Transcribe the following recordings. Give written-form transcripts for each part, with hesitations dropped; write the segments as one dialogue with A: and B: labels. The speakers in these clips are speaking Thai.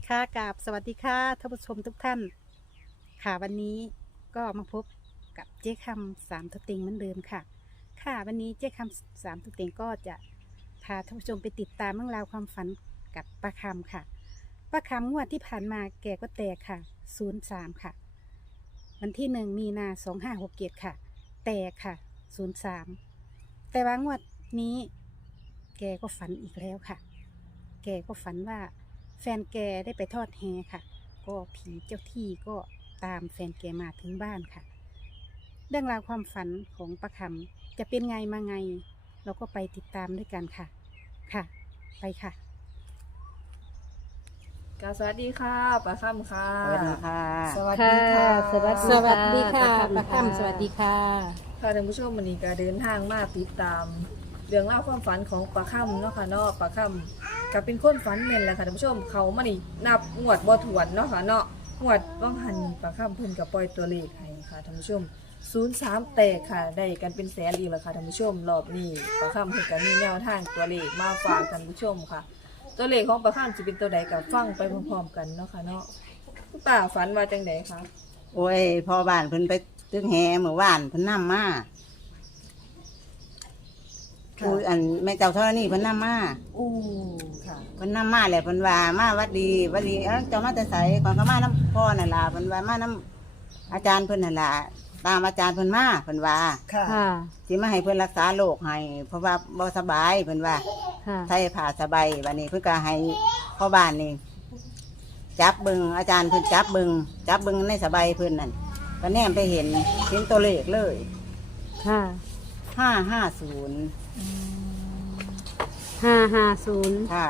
A: ค่ะกราบสวัสดีค่ะท่านผู้ชมทุกท่านค่ะวันนี้ก็มาพบกับเจ๊คำสามตัวเต็งเหมือนเดิมค่ะค่ะวันนี้เจ๊คำสามตัวเต็งก็จะพาท่านผู้ชมไปติดตามเรื่องราวความฝันกับป้าคำค่ะป้าคำงวดที่ผ่านมาแกก็แตกค่ะ03ค่ะวันที่1 มีนา 2567ค่ะแตกค่ะ03แต่ว่างวดนี้แกก็ฝันอีกแล้วค่ะแกก็ฝันว่าแฟนแกได้ไปทอดแฮค่ะก็ผีเจ้าที่ก็ตามแฟนแกมาถึงบ้านค่ะเรื่องราวความฝันของป้าคำจะเป็นไงมาไงเราก็ไปติดตามด้วยกันค่ะค่ะไปค่ะ
B: สวัสดีค่ะป้าค่ำค่ะ
C: สวัสดีค่ะ
B: สวัสดีค่ะ
A: สวัสดีค่ะป้าคำสวัสดีค่ะ
B: ค่ะท่านผู้ชมวันนี้ก็เดินทางมาติดตามเรื่องเล่าวความฝันของป้าค่ำเนาะค่ะเนาะป้าค่ำก็เป็นคนฝันแม่นแหละค่ะท่านผู้ชมเขามานี่นับงวดบ่ถ้วนเนาะค่ะเนาะงวดว่างหันป้าค่ำเพิ่นก็ปล่อยตัวเลขให้ค่ะท่านผู้ชม03แตกค่ะได้กันเป็นแสนอีกแล้วค่ะท่านผู้ชมรอบนี้ป้าค่ำเพิ่นก็มีแนวทางตัวเลขมาฝากท่านผู้ชมค่ะ ตัวเลขของป้าค่ำจะเป็นตัวใดกับฟังไปพร้อมๆกันเนาะค่ะเนาะคุณป้าฝันว่าจังไดคะ
C: โอ้ยพอบ้านเพิ่นไปตึกแหเมื่อวานเพิ่นนำมาคืออันแม่เจ้าธรณีเพิ่นนำมา
B: โอ้ค่ะ
C: เพิ่นนำมาแหละเพิ่นว่ามาวัดดีเอ้าเจ้ามาแต่ไสก่อนก็มาน้ำพ่อนั่นล่ะเพิ่นว่ามาน้ำอาจารย์เพิ่นนั่นล่ะตามอาจารย์เพิ่นมาเพิ่นว่า
B: ค่ะ
A: ค่ะ
C: สิมาให้เพิ่นรักษาโรคให้เพราะว่าบ่สบายเพิ่นว่า
A: ค่ะ
C: ใส่ผ้าสบายวันนี้เพิ่นก็ให้พ่อบ้านนี่จับเบิงอาจารย์เพิ่นจับเบิงในสบายเพิ่นนั่นก็แนมไปเห็นตัวเลขเลย
A: ค่ะ
C: 550
A: 550
C: ค่ะ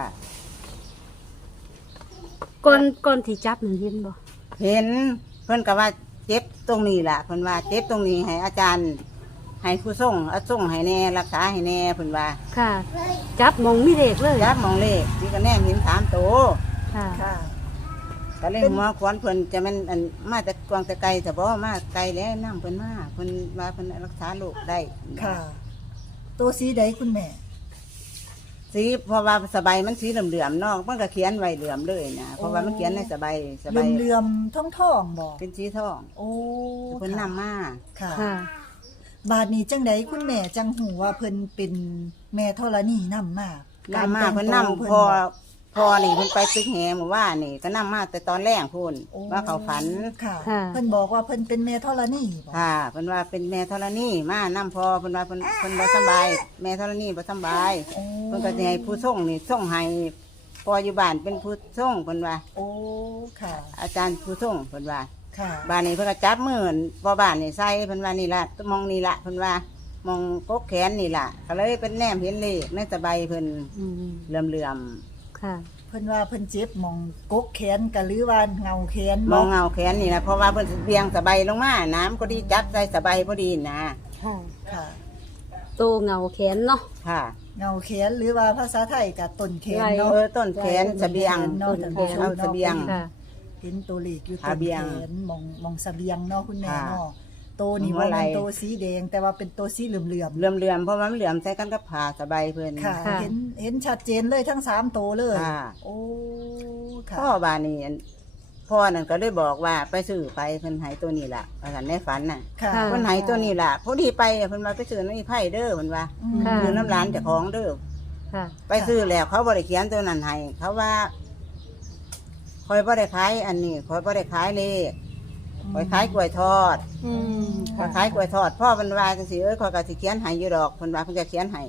A: ก้นที่จับหนึ่งเห็นบ่
C: เห็นเพิ่นก็ว่าเจ็บตรงนี้ล่ะเพิ่นว่าเจ็บตรงนี้ให้อาจารย์ให้ผู้ส่งให้แน่รักษาให้แน่เพิ่นว่า
A: ค่ะ จับมองมีเลขเลย
C: จับมองเลขที่ก็แนมเห็น3ตัว
A: ค่ะ
B: ค่ะ
C: ก็เลยหัวขวานเพิ่นจะแม่นอันมาแต่กวางแต่ไกลแต่บ่มาไกลแล้วนำเพิ่นมาเพิ่นว่าเพิ่นรักษาโรคได้
D: ค่ะ ตัวสีใดคุณแม่
C: สีเพราะว่าสบายมันสีเหลื่อมๆเนาะมันก็เขียนไว้เหลื่อมเลยนะเพราะว่ามันเขียนในสบาย
D: เลื่อมๆท่องๆบอก
C: เป็นสีทอง
D: โอ้
C: เพิ่นนำมา
D: ค่ะ
A: ค่ะ
D: บาดนี้จังใดคุณแม่จังหูว่าเพิ่นเป็นแม่ธรณีนำมา
C: นำมาเพิ่นนำพอนี่เพิ่นไปตึกแหเมื่อวานนี่ก็นำมาแต่ตอนแรกพุ่น
D: โอ้
C: ว่าเขาฝัน
D: ค่ะ
A: ค่ะ
D: เพิ่นบอกว่าเพิ่นเป็นแม่ธรณีบอก
C: ค่ะเพิ่นว่าเป็นแม่ธรณีมานำพอเพิ่นว่าเพิ่นบ่สำบายแม่ธรณีบ่สำบาย
D: โอ้
C: เพิ่นก็สิให้ผู้ส่งนี่ส่งให้พออยู่บ้านเป็นผู้ส่งเพิ่นว่า
D: โอ้ค่ะ
C: อาจารย์ผู้ส่งเพิ่นว่า
D: ค่ะ
C: บ้านนี้เพิ่นก็จับมือพอบ้านนี่ใส่เพิ่นว่านี่ล่ะมองนี่ล่ะเพิ่นว่ามองกกแขนนี่ล่ะก็เลยเป็นแนมเห็นเลขในสบายเพิ่น
A: อืม
C: เหลื่อม
A: ค่ะ
D: เพิ่นว่าเพิ่นเจ็บหมองกกแขนกะหรือว่าเงาแขน
C: ๆมองเงาแขนนี่นะเพราะว่าเพิ่นเบียงสบายลงมาน้ำก็ดีจับใส่สบายพอดีนะ
A: ค่ะ
D: ค่ะ
A: โตเงาแขนเนาะ
C: ค่ะ
D: เงาแขนหรือว่าภาษาไทยกะต้นแขน
A: ไหล่
D: เนาะ
C: ต้นแขนเสบียง
D: เนาะ
A: ต้นแขน
C: เอาเสบียง
A: ค่ะ
D: เห็นตัวเลขอยู่ต้
C: หาน เบีย
D: แข
C: ง
D: นมองเสบียงเนาะคุณแม่
C: ค่ะ
D: เนาะโตนี่
C: หัว
D: ว่า
C: ไหล่
D: เป็นโตสีแดงแต่ว่าเป็นโตสีเหลื่อม
C: เหลื่อมๆเพราะว่ามันเหลื่อมใส่กันกับผ้าสบายเพิ่น
D: ๆค่ะ
A: ค่ะ
D: เห็นชัดเจนเลยทั้ง3โตเลย
C: ค่ะ
D: โอ้ค่ะ
C: พ่อบ้านนี่พ่อนั่นก็เลยบอกว่าไปซื้อไปเพิ่นให้ตัวนี้ล่ะว่าซั่นในฝันน่ะ
D: ค่ะ
A: ค่ะ
C: เพิ่นให้ตัวนี้ล่ะพอดีไปเพิ่นว่าไปซื้อนี่ไผ่เด้อเพิ่นว่า
D: อืม
A: ค่ะ
C: ซื้อน้ำร้านเจ้าของเด้อ
A: ค่ะ
C: ไปซื้อแล้วเขาบ่ได้เขียนตัวนั้นให้เขาว่าคอยบ่ได้ขายอันนี้คอยบ่ได้ขายเลขคอยขายกล้วยทอด
A: อืม
C: คอยขายกล้วยทอดพ่อเพิ่นว่าจังซี่คอยก็สิเขียนให้อยู่ดอกเพิ่นว่าเพิ่นจะเขียนให้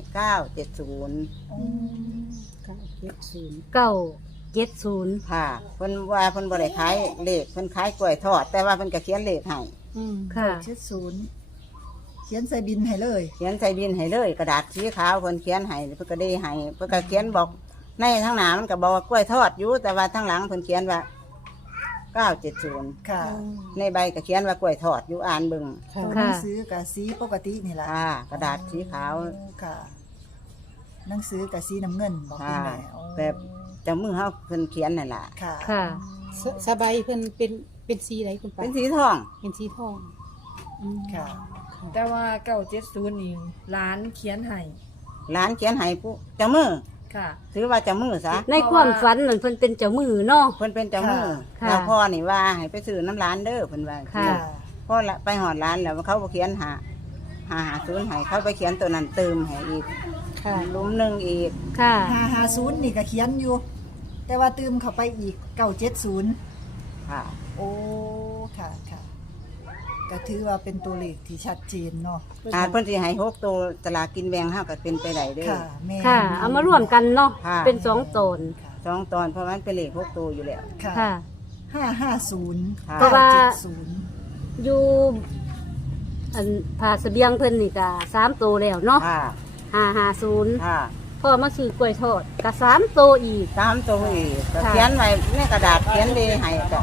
C: 970
D: อืม
A: 970
C: ค่ะเพิ่นว่าเพิ่นบ่ได้ขายเลขเพิ่นขายกล้วยทอด แต่ว่าเพิ่นก็เขียนเลขให้
A: อืมค่ะ
D: 70เขียนใส่บินให้เลย
C: เขียนใส่บินให้เลยกระดาษสีขาวเพิ่นเขียนให้เพิ่นก็ได้ให้เพิ่นก็เขียนบอกในทั้งหน้ามันก็บอกว่ากล้วยทอดอยู่แต่ว่าทั้งหลังเพิ่นเขียนว่า970
D: ค่ะ
C: ในใบก็เขียนว่ากล้วยทอดอยู่อ่านเบิ่ง
D: ตัวหนังสือกับสีปกตินี่แหละ
C: ค่ะ กระดาษสีขาว
D: ค่ะหนังสือกับสีน้ำเงินบอกคุณ
C: ค่ะ
D: แม่โอ้
C: แบบจำมือเฮาเพิ่นเขียนนั่นล่ะ
D: ค่ะ
A: ค่ะ
E: สบายเพิ่นเป็นสีไหนคุณป้า
C: เป็นสีทอง
E: เป็นสีทองอืม
D: ค่ะ
B: แต่ว่า970นี่ร้านเขียนให้
C: ร้านเขียนให้ผู้จำมือ
B: ค่ะ
C: ถือว่าเจ้ามือซะ
F: ในความฝันนั่นเพิ่นเป็นเจ้ามือเนาะ
C: เพิ่นเป็นเจ้ามือ
F: ค่ะ
C: แล้วพ่อนี่ว่าให้ไปซื้อน้ำร้านเด้อเพิ่นว่า
F: ค่ะ
C: พ่อละไปหอดร้านแล้วเขาบ่เขียนหาศูนย์ให้เขาไปเขียนตัวนั้นเติมให้อีก
E: ค่ะ
C: หลุมหนึงอีก
F: ค่ะ
D: 550นี่ก็เขียนอยู่ แต่ว่าตืมเข้าไปอีก970
C: ค่ะ
D: โอ้ค่ะค่ะก็ถือว่าเป็นตัวเลขที่ชัดเจนเนาะ
C: เพิ่นสิให้6ตัวสลากกินแบ่งเฮาก็เป็นไปได้เด้อ
D: ค่ะแม่
F: ค่ะ เอามารวมกันเนาะ
C: ค่ะ
F: เป็นสองตน
D: ค่ะ
C: สองตอนเพราะมันเป็นเลข6ตัวอยู่แล้ว
D: ค่ะ
F: ค่ะ
D: 550
C: ค่ะ
F: เพราะว่า
D: 970
F: อยู่อันผ่าเสบียงเพิ่นนี่ก็3ตัวแล้วเนาะ
C: ค่ะ
F: 550
C: ค่ะ
F: พอมาซื้อกล้วยทอดก็3ตัวอีก
C: ตามตัวอีกก็
F: ค่ะ
C: เขียนไว้ในกระดาษเขียนเลยให้ก็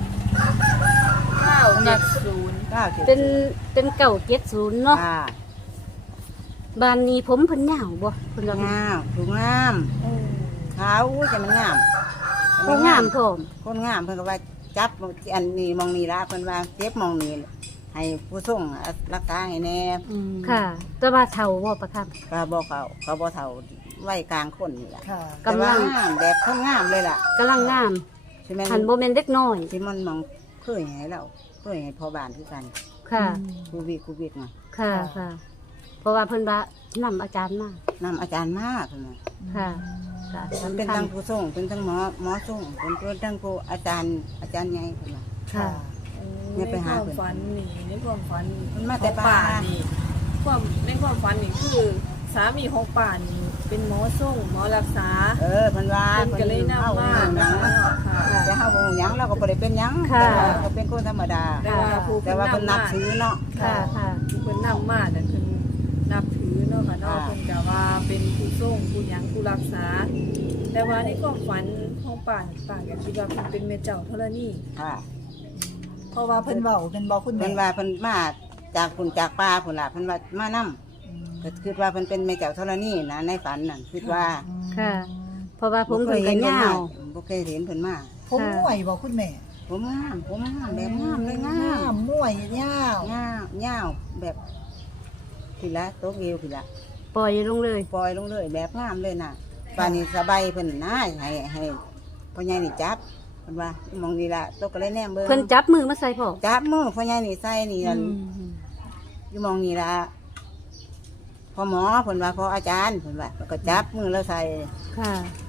B: 970
C: 9
F: เป็น970เนาะ
C: ค่ะ
F: บ้านนี้ผมเพิ่นยาวบ่เพิ่นว่าง
C: ามถูกงามขาวอู้จะมันงาม
F: ผู้งามพร้อม
C: คนงามเพิ่นก็ว่าจับอันนี้มองนี่ละเพิ่นว่าเจ็บมองนี่ให้ผู้ส่งรักษาให้แน่
F: ค่ะ แต่ว่าเฒ่าบ่ประคับ
C: ก็บอกเขาบ่เฒ่าไว้กลางคนนี่แหละ
D: ค่ะ
F: กำลัง
C: แต่ว่างามแบบคนงามเลยล่ะ
F: กำลังงาม
C: ใช่ไหม
F: หันบ่แม่นเด็กน้อย
C: ที่มันมองเคยให้เราเคยให้พ่อบ้านคือกัน
F: ค่ะ
C: คูวิกมา
F: ค่ะ ค่ะ เพราะว่าเพิ่นว่านำอาจารย์มา
C: นำอาจารย์มากเพิ่นว่า
F: ค่ะค่ะ
C: มันเป็น
F: สำคัญ
C: ทั้งผู้ส่งเป็นทั้งหมอส่งเป็นทั้งผู้อาจารย์ใหญ่เพิ่นว่า
D: ค่ะ
C: เนี่ย
B: ใน
C: ไป
B: ค
C: หาว
B: าม
C: เพิ่น
B: ฝันนี่ในความฝัน
C: มันมาแต่
B: ของ
C: ป่า
B: นี่ในความฝันนี่คือสามีของป่านี่เป็นหมอส่งหมอรักษา
C: เพิ่นว่า
B: เป็นก็เลยนำมา
C: หนั
B: นะ
C: ง
B: คะค่ะ
C: แต่เฮาบ่หยังเราก็บ่ได้เป็นหยัง
F: ค่ะ
C: แต่ว่าก็เป็นคนธรรมดา
B: แต่ว่าผู้
C: แต่ว่าเพิ่นนับถือเนาะ
F: ค่ะ ค่ะ
B: เพิ่นนำมานั่นเพิ่นนับถือเนาะค่ะเนาะ
C: ค่ะ
B: เพิ่นก็ว่าเป็นผู้ส่งผู้หยังผู้รักษา แต่ว่าในความฝันของป่าก็คิดว่าเพิ่นเป็นแม่เจ้าธรณี
C: ค่ะ
D: เพราะว่าเพิ่นเว้าเป็นบ่คุณ
C: เพิ่
D: แม่
C: นว่าเพิ่นมาจากพุ่นจากป่าพุ่นล่ะเพิ่นว่ามานํก็คิดว่าเพิ่นเป็นแม่เจ้าธรณีนะในฝันนั่นคิดว่า
F: ค่ะ เพราะว่าผม
C: บ่เค
F: เพิ่
C: ย
F: น
C: เห็
F: ก็
C: นเพิ่น
F: ยาม
C: าว บ่เคยเห็นเพิ่นมา
D: ผมม่วยบ่คุณแม่
C: ผมงามแบบงามเลยงาม
D: ม่วยยาว
C: ยาวแบบทีละโต๊ะเอวทีละ
F: ปล่อยลงเลย
C: ปล่อยลงเลยแบบงามเลยน่ะป่านนี้สบายเพิ่นนะให้พ่อใหญ่นี่จับเพิ่นว่ามองนี่ล่ะโต๊ะก็เลยแนมเบิ่ง
F: เพิ่นจับมือมาใส่พ่อ
C: จับมือพ่อใหญ่นี่ใส่นี่นั่นอยู่มองนี่ล่ะพอหมอเพิ่นว่าพออาจารย์เพิ่นว่าแล้วก็จับมือแล้วใส่
F: ค่ะ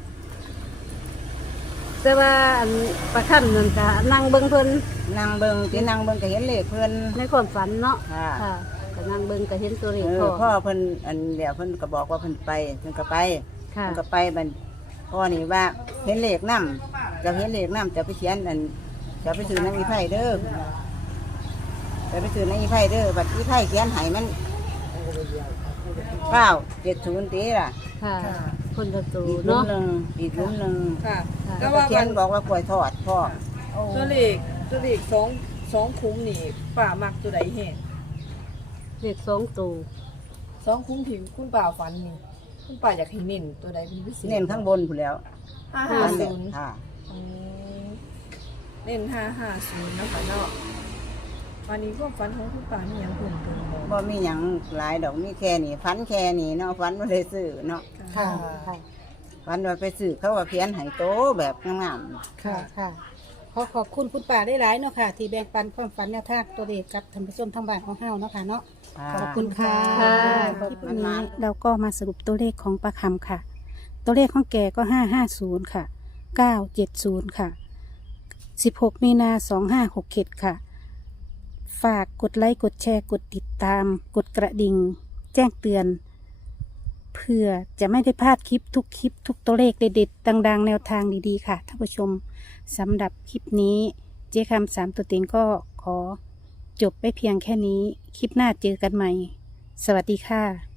F: แต่ว่าอันประคันนั่นก็นั่งเบิ่งเพิ่น
C: นั่งเบิ่งที่นั่งเบิ่งก็เห็นเลขเพิ่น
F: ในความฝันเนาะ
C: ค่ะ
F: ค่ะก็นั่งเบิ่งก็เห็นตัวเลข
C: พ่
F: พ่อ
C: อเพิ่นอันเดี๋ยวเพิ่นก็บอกว่าเพิ่นไปเพิ่นก็ไป
F: ค่ะ
C: เพิ่นก็ไปบัดพ่อนี่ว่าเห็นเลขนำจะเห็นเลขนำจะไปเขียนอันจะไปซื้อน้ำอีไผ่เด้อจะไปซื้อน้ำอีไผ่เด้อบัดอีไผ่เขียนให้มัน970ตีล่ะ
F: ค่ะ คนละตัว
C: อีกหลุม
F: เนาะ
C: หนึงอีกหลุมหนึง
B: ค่ะ
F: ค่ะ
B: แต่
C: แล้วก็
B: ว่า
C: เขียนบอกว่ากล้วยทอดพ่อ
B: ตัวเลขสองคุ้มนี่ป่ามักตัวใดแห่ง
F: เลข2ตัว
B: สองคุ้มที่คุณป่าฝันนี่คุณป่าอยากให้เน้นตัวใดเป็นพิเศษ
C: เน้นข้างบนผู้นแล้ว
B: 550
C: ค่ะ
B: อืมเน้น550นะคะเนาะวันนี้ความฝันของคุณป่ามีหยังเพิ่มเติมบ่
C: บ่มีหยังหลายดอกมีแค่นี้ฝันแค่นี้เนาะฝันบ่ได้ซื้อเนาะ
D: ค่ะ
F: ค่ะ
C: ฝันว่าไปซื้อเขาก็เขียนให้โตแบบงาม
E: ค่ะค่ะขอบคุณคุณป่าได้หลายเนาะค่ะ ที่แบ่งปันความฝันแนวทางตัวเลขกับท่านผู้ชมทางบ้านของเฮาเนาะค่ะเนาะ
C: ๆค่ะ
E: ขอบคุณค่ะ
F: ค่ะ
E: คลิปนี้เราก็มาสรุปตัวเลขของประคำค่ะ ตัวเลขของแกก็550ค่ะ970ค่ะ16 มีนา2567ค่ะ ฝากกดไลค์กดแชร์กดติดตาม กดกระดิ่ง แจ้งเตือน เพื่อจะไม่ได้พลาดคลิปทุกคลิปทุกตัวเลขเด็ดๆดังๆ แนวทางดีๆค่ะท่านผู้ชมสำหรับคลิปนี้เจ๊คำ3ตัวเต็งก็ขอจบไปเพียงแค่นี้ คลิปหน้าเจอกันใหม่ สวัสดีค่ะ